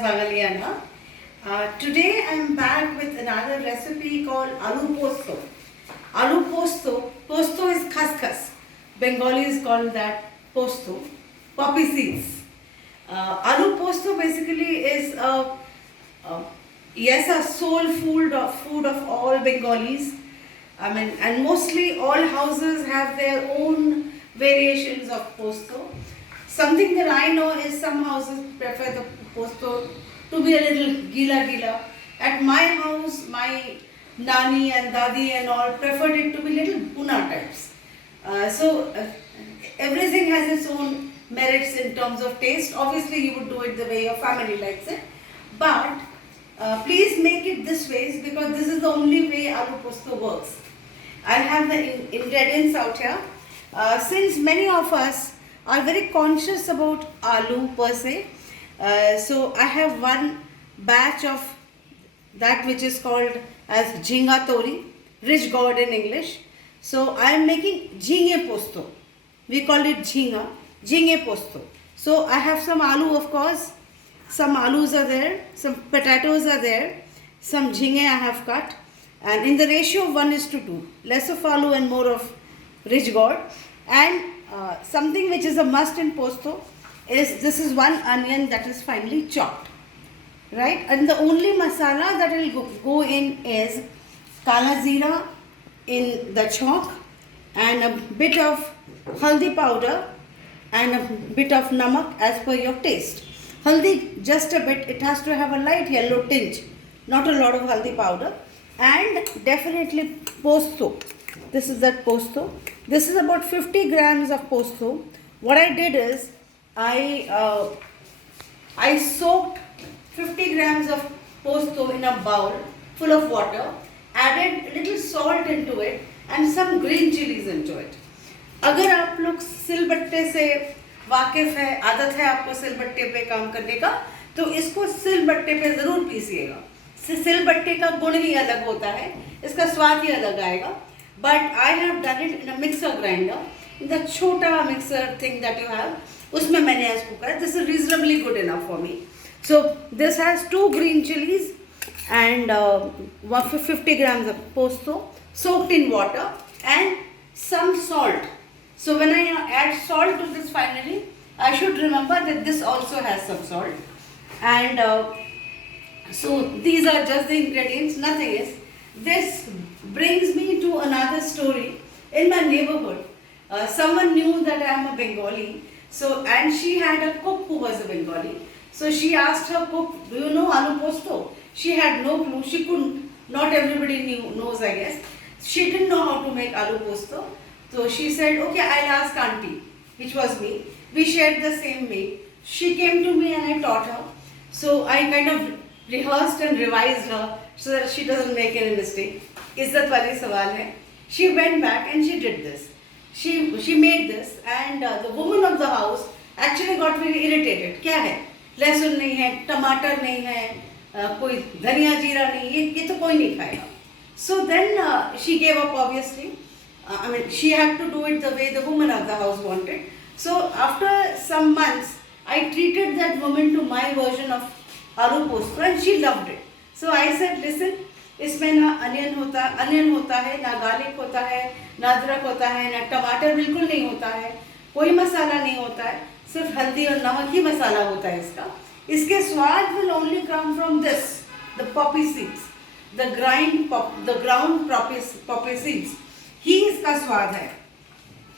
Bangaliana. Today I am back with another recipe called aloo posto. Aloo posto is khaskhas. Bengalis call that posto, poppy seeds. Aloo posto basically is a soul food of all Bengalis. And mostly all houses have their own variations of posto. Something that I know is some houses prefer the posto to be a little gila. At my house, my nani and dadi and all preferred it to be little puna types. Everything has its own merits in terms of taste. Obviously, you would do it the way your family likes it. But please make it this way because this is the only way aloo posto works. I have the ingredients out here. Since many of us are very conscious about aloo per se, so I have one batch of that which is called as Jhinge tori, Rich Goud in English. So I am making Jhinge Posto. We call it Jhinge Posto. So I have some aloo, of course. Some aloos are there, some potatoes are there, some jhinge I have cut, and in the ratio of 1:2, less of aloo and more of rich gourd. And something which is a must in posto is this is one onion that is finely chopped, right? And the only masala that will go in is kala jeera in the chalk and a bit of haldi powder and a bit of namak as per your taste. Haldi just a bit, it has to have a light yellow tinge, not a lot of haldi powder. And definitely posto. This is that posto. This is about 50 grams of posto. What I did is I soaked 50 grams of posto in a bowl full of water, added a little salt into it and some green chilies into it. अगर आप लोग सिलबट्टे से वाकिफ है, आदत है आपको सिलबट्टे पे काम करने का, तो इसको सिलबट्टे पे ज़रूर पीसिएगा. सिलबट्टे का गुण ही अलग होता है, इसका स्वाद ही अलग आएगा. But I have done it in a mixer grinder, in the छोटा mixer thing that you have, उसमें मैंने इसको करा. This is reasonably good enough for me. So this has 2 green chilies and 150 grams of posto soaked in water and some salt. So when I add salt to this finally, I should remember that this also has some salt. And so these are just the ingredients, nothing else. This brings me to another story. In my neighborhood, someone knew that I am a Bengali. So, and she had a cook who was a Bengali. So she asked her cook, do you know aloo posto? She had no clue. She couldn't. Not everybody knows, I guess. She didn't know how to make aloo posto. So she said, okay, I'll ask auntie, which was me. We shared the same maid. She came to me and I taught her. So I kind of rehearsed and revised her so that she doesn't make any mistake. Izzat wali sawal hai. She went back and she did this. She made this and the woman of the house actually got very irritated. क्या है? लहसुन नहीं है, टमाटर नहीं है, कोई धनिया जीरा नहीं, ये तो कोई नहीं खाएगा. So then she gave up obviously. She had to do it the way the woman of the house wanted. So after some months, I treated that woman to my version of aloo posto and she loved it. So I said, listen, इसमें ना onion होता है, ना garlic होता है, ना अदरक होता है, ना टमाटर बिल्कुल नहीं होता है, कोई मसाला नहीं होता है, सिर्फ हल्दी और नमक ही मसाला होता है इसका. इसके स्वाद will only come from this, the poppy seeds, the ground poppy seeds. ही इसका स्वाद है.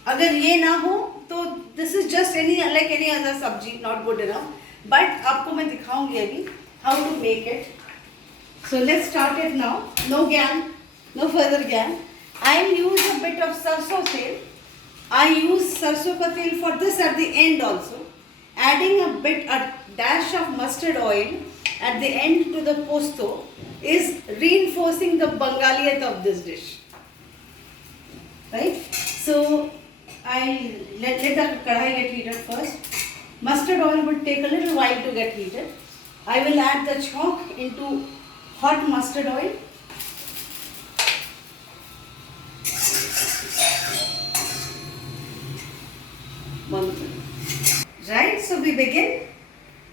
अगर ये ना हो तो this is just like any other सब्जी, not good enough. But आपको मैं दिखाऊंगी अभी how to make it. So let's start it now. No gyan, no further gyan. I will use a bit of sarson tel. I use sarson ka tel for this at the end also. Adding a dash of mustard oil at the end to the posto is reinforcing the Bengaliyat of this dish. Right? So I let the kadhai get heated first. Mustard oil would take a little while to get heated. I will add the chalk into hot mustard oil. Right, so we begin.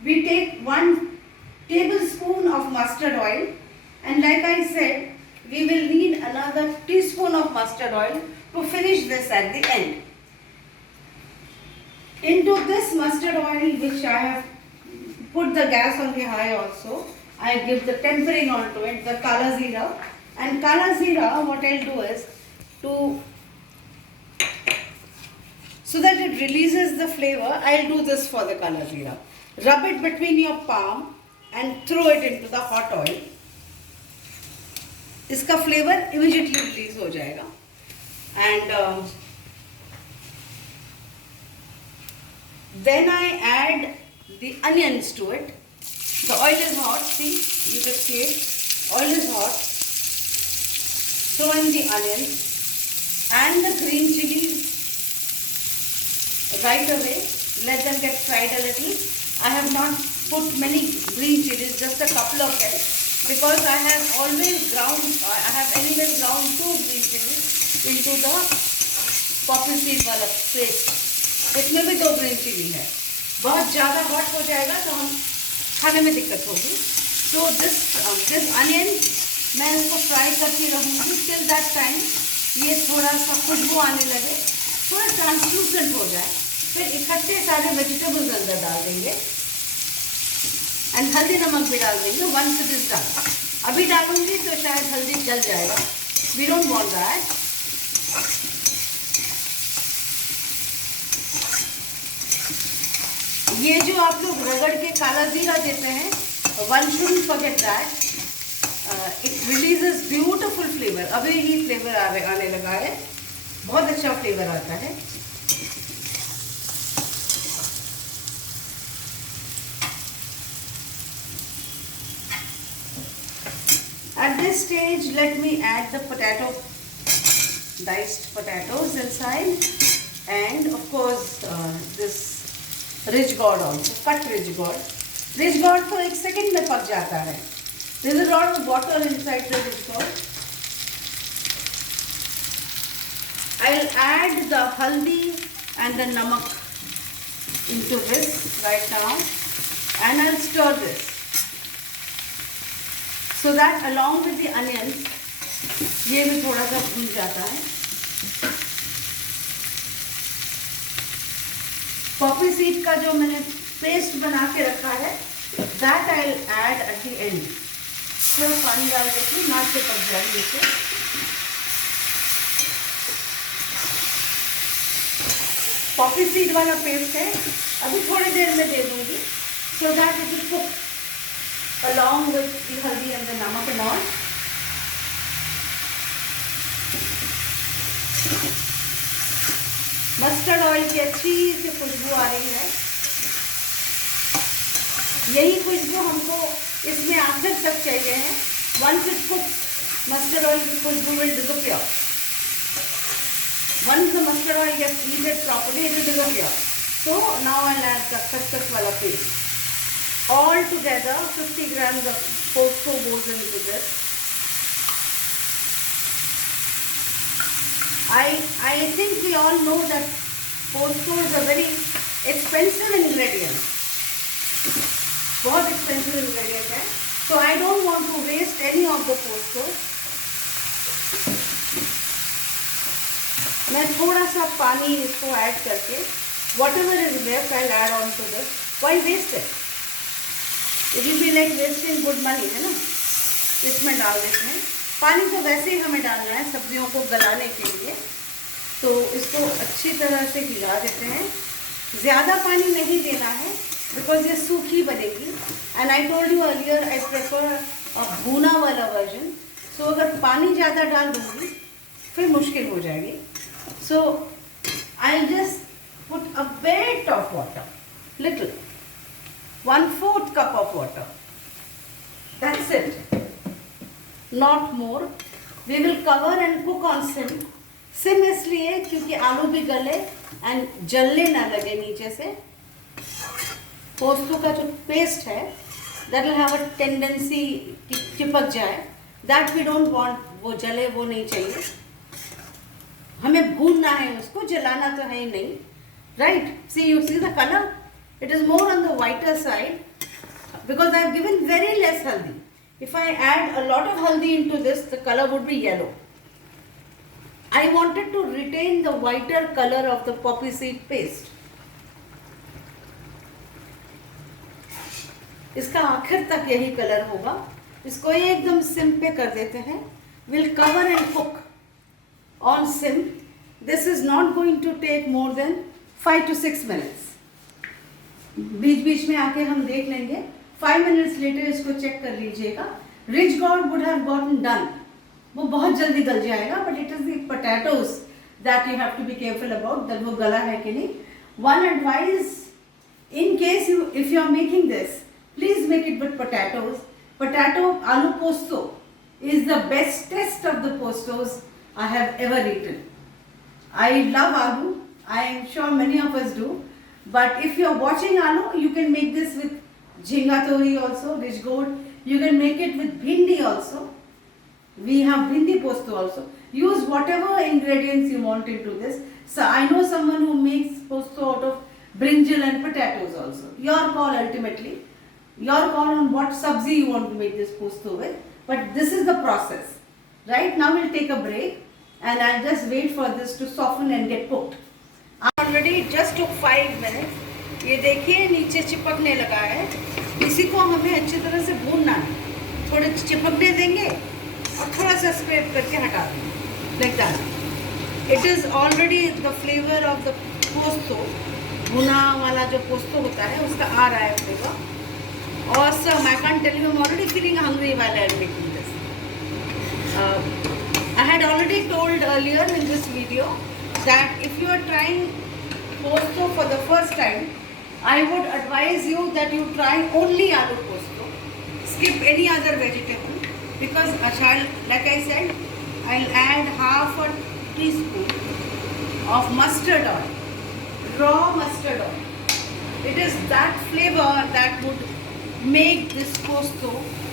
We take 1 mustard oil, and like I said, we will need another teaspoon of mustard oil to finish this at the end. Into this mustard oil, which I have put the gas on the high also, I give the tempering onto it, the kala zira. And kala zira, what I'll do is, so that it releases the flavor, I'll do this for the kala zira. Rub it between your palm and throw it into the hot oil. इसका flavor immediately release हो जाएगा. And then I add the onions to it. The oil is hot, see, you can see it. Oil is hot. Throw in the onions and the green chilies right away. Let them get fried a little. I have not put many green chilies, just a couple of them, because I have anyways ground 2 green chilies into the poppy seed वाला paste. इसमें भी 2 green chilli है. बहुत ज़्यादा hot हो जाएगा तो हम खाने में दिक्कत होगी. तो दिस अनियन मैं इसको फ्राई करती रहूँगी टिल दैट टाइम ये थोड़ा सा खुशबू आने लगे, थोड़ा ट्रांसलूसेंट हो जाए. फिर इकट्ठे सारे वेजिटेबल्स अंदर डाल देंगे एंड हल्दी नमक भी डाल देंगे. Once it is done. अभी डालूंगी तो शायद हल्दी जल जाएगा. We don't want that. ये जो आप लोग रगड़ के काला जीरा देते हैं, one shouldn't forget that. It releases beautiful flavour. अभी ही फ्लेवर आने लगा है. बहुत अच्छा फ्लेवर आता है. At this stage, let me add the diced potatoes inside, and of course this Rich Goud also, cut Rich Goud. Rich Goud तो 1 second में पक जाता है. There is a lot of water inside the Rich Goud. I'll add the haldi and the namak into this right now, and I'll stir this. So that along with the onions, ये भी थोड़ा सा भून जाता है. Poppy seed का जो मैंने पेस्ट बना के रखा है, that I'll add at the end. थोड़ा पानी डाल देती हूँ, ना से पक जाए नीचे. पॉपी सीड वाला पेस्ट है, अभी थोड़ी देर में दे दूँगी, so that it will cook along with the haldi and the namak and all. Mustard oil की अच्छी सी खुशबू आ रही है. यही खुशबू हमको इसमें आखिर तक चाहिए है. Once it cooks, mustard oil की खुशबू will disappear. Once the mustard oil gets heated properly, it will disappear. So now I'll add the खसखस वाला paste. All together 50 grams of posto goes into this. I think we all know that posto is a very expensive ingredient. बहुत expensive ingredient है. So I don't want to waste any of the posto. मैं थोड़ा सा पानी इसको add करके whatever is left I'll add on to this. Why waste it? It will be like wasting good money, है ना. इसमें डाल देते हैं. पानी तो वैसे ही हमें डालना है सब्जियों को गलाने के लिए, तो इसको अच्छी तरह से गिला देते हैं. ज़्यादा पानी नहीं देना है बिकॉज ये सूखी बनेगी. And I told you earlier I prefer अ भुना वाला वर्जन. सो अगर पानी ज़्यादा डाल दूँगी फिर मुश्किल हो जाएगी. So I just put a bit of water, little, 1/4 cup of water. That's it. Not more. We will cover and cook on sim. Sim इसलिए क्योंकि आलू भी गले एंड जलने ना लगे नीचे से. पोस्तो का जो पेस्ट है that will have a tendency कि चिपक जाए. That we don't want. वो जले, वो नहीं चाहिए. हमें भूनना है उसको, जलाना तो है ही नहीं. Right? See, you see the color? It is more on the whiter side because I have given very less haldi. If I add a lot of haldi into this, the color would be yellow. I wanted to retain the whiter color of the poppy seed paste. इसका आखिर तक यही colour होगा. इसको एकदम SIM पे कर देते हैं. We'll cover and cook on sim. This is not going to take more than 5 to 6 minutes. बीच बीच में आके हम देख लेंगे. 5 minutes later इसको चेक कर लीजिएगा. Rich Goud would have gotten done. वो बहुत जल्दी गल जाएगा, but it is the potatoes that you have to be careful about that वो गला है कि नहीं. One advice, in case if you are making this, please make it with potatoes. Potato aloo posto is the bestest of the postos I have ever eaten. I love aloo. I am sure many of us do. But if you are watching aloo, you can make this with jhinga also, Rich Goud. You can make it with bhindi also. We have bhindi posto also. Use whatever ingredients you want into this. So I know someone who makes posto out of brinjal and potatoes also. Your call ultimately. Your call on what sabzi you want to make this posto with. But this is the process. Right now we'll take a break and I'll just wait for this to soften and get cooked. Already it just took 5 minutes. ये देखिए नीचे चिपकने लगा है. इसी को हमें अच्छी तरह से भूनना है. थोड़े चिपकने देंगे और थोड़ा सा स्क्रैप करके हटा देंगे. Like that. It is already the flavor of the posto. भुना वाला जो पोस्तो होता है उसका आ रहा है flavour. Awesome! I can't tell you, I'm already feeling hungry while I'm making this. I had already told earlier in this video that if you are trying posto for the first time, I would advise you that you try only aloo posto. Skip any other vegetable because like I said, I'll add half a teaspoon of mustard oil, raw mustard oil. It is that flavor that would make this posto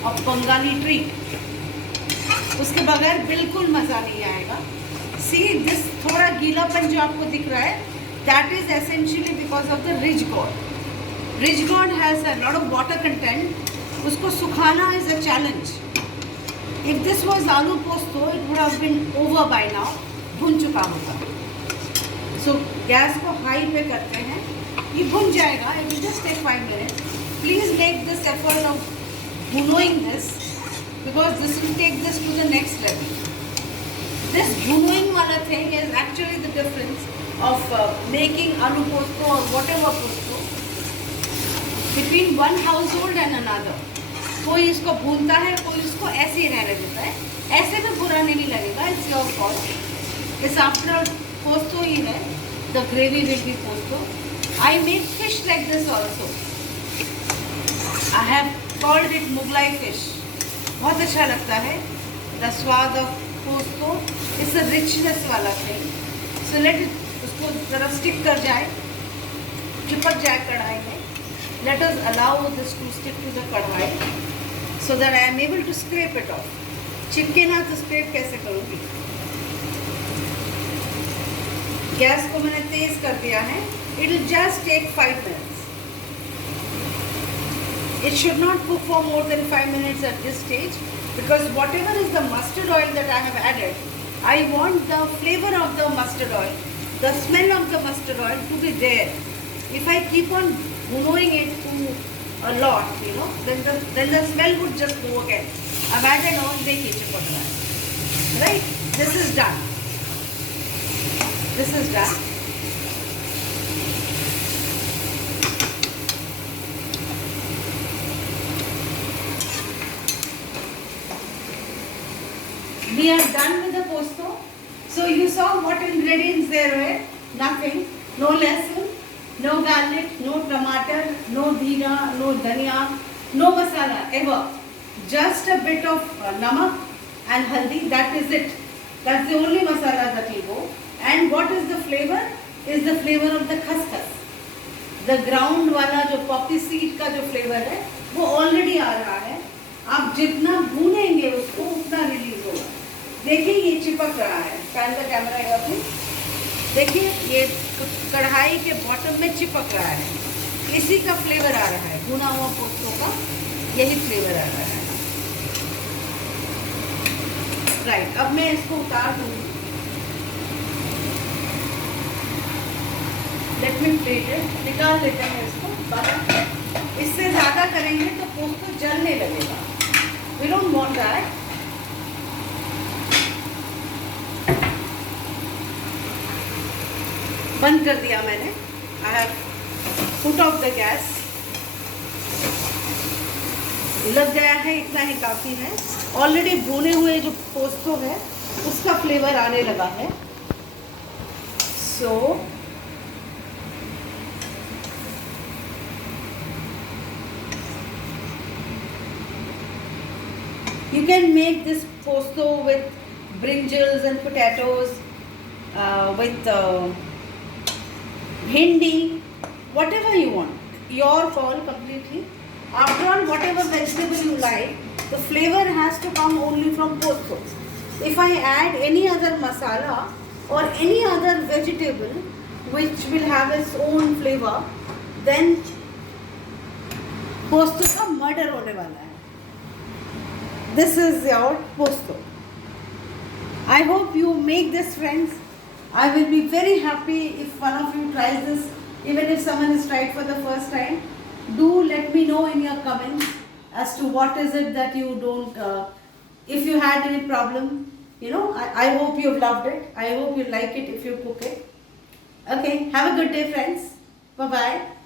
a Bengali treat. उसके बगैर बिल्कुल मज़ा नहीं आएगा. See this थोड़ा गीलापन जो आपको दिख रहा है, that is essentially because of the Rich Goud. Rich Goud has a lot of water content. उसको सुखाना is a challenge. If this was aloo posto, it would have been over by now. भुन चुका होगा. So gas को high पे करते हैं. ये भुन जाएगा. It will just take 5 minutes. Please make this effort of bhunoing this because this will take this to the next level. This bhunoing wala thing is actually the difference of making aloo posto or whatever posto between one household and another. कोई इसको भूनता है, कोई इसको ऐसे ही रहने देता है. ऐसे में बुरा नहीं लगेगा. It's your fault. It's after all posto ही है. The gravy will be posto. I make fish like this also. I have called it Mughlai fish. बहुत अच्छा लगता है. The स्वाद of posto is a richness वाला thing. So let it उसको जरा stick कर जाए, चिपक जाए कढ़ाई में. Let us allow this to stick to the कढ़ाई so that I am able to scrape it off. चिपके ना तो scrape कैसे करूँगी? गैस को मैंने तेज कर दिया है. It will just take 5 minutes. It should not cook for more than 5 minutes at this stage because whatever is the mustard oil that I have added, I want the flavor of the mustard oil, the smell of the mustard oil to be there. If I keep on bhunoing it to a lot, you know, then the smell would just go again. I've added all the chipak rice. Right? This is done. This is done. We are done with the posto. So you saw what ingredients there were. Nothing. No lehsun, no garlic, no tomato, no dheera, no dhania, no masala ever. Just a bit of namak and haldi. That is it. That's the only masala that will go. And what is the flavor? Is the flavor of the khaskhas. The ground वाला जो poppy seed का जो flavor है, वो already आ रहा है. आप जितना भूनेंगे उसको उतना रिलीज होगा. देखिए ये चिपक रहा है. पैन का कैमरा है अपनी. देखिए ये कढ़ाई के बॉटम में चिपक रहा है. इसी का फ्लेवर आ रहा है. भुना हुआ पोस्तो का यही फ्लेवर आ रहा है. राइट, अब मैं इसको उतार दूंगी. Let me plate it. निकाल लेते हैं इसको बाहर. इससे ज़्यादा करेंगे तो पोस्तो जलने लगेगा. We don't want that. बंद कर दिया मैंने. I have put off the gas. लग गया है, इतना ही काफ़ी है. ऑलरेडी भुने हुए जो पोस्तो है उसका फ्लेवर आने लगा है. सो you can make this posto with brinjals and potatoes, with hindi, whatever you want. Your call completely. After all, whatever vegetable you like, the flavor has to come only from posto. If I add any other masala or any other vegetable which will have its own flavor, then posto का murder होने वाला है. This is your posto. I hope you make this, friends. I will be very happy if one of you tries this, even if someone has tried for the first time. Do let me know in your comments as to what is it that you don't, if you had any problem. You know, I hope you've loved it. I hope you like it if you cook it. Okay, have a good day, friends. Bye-bye.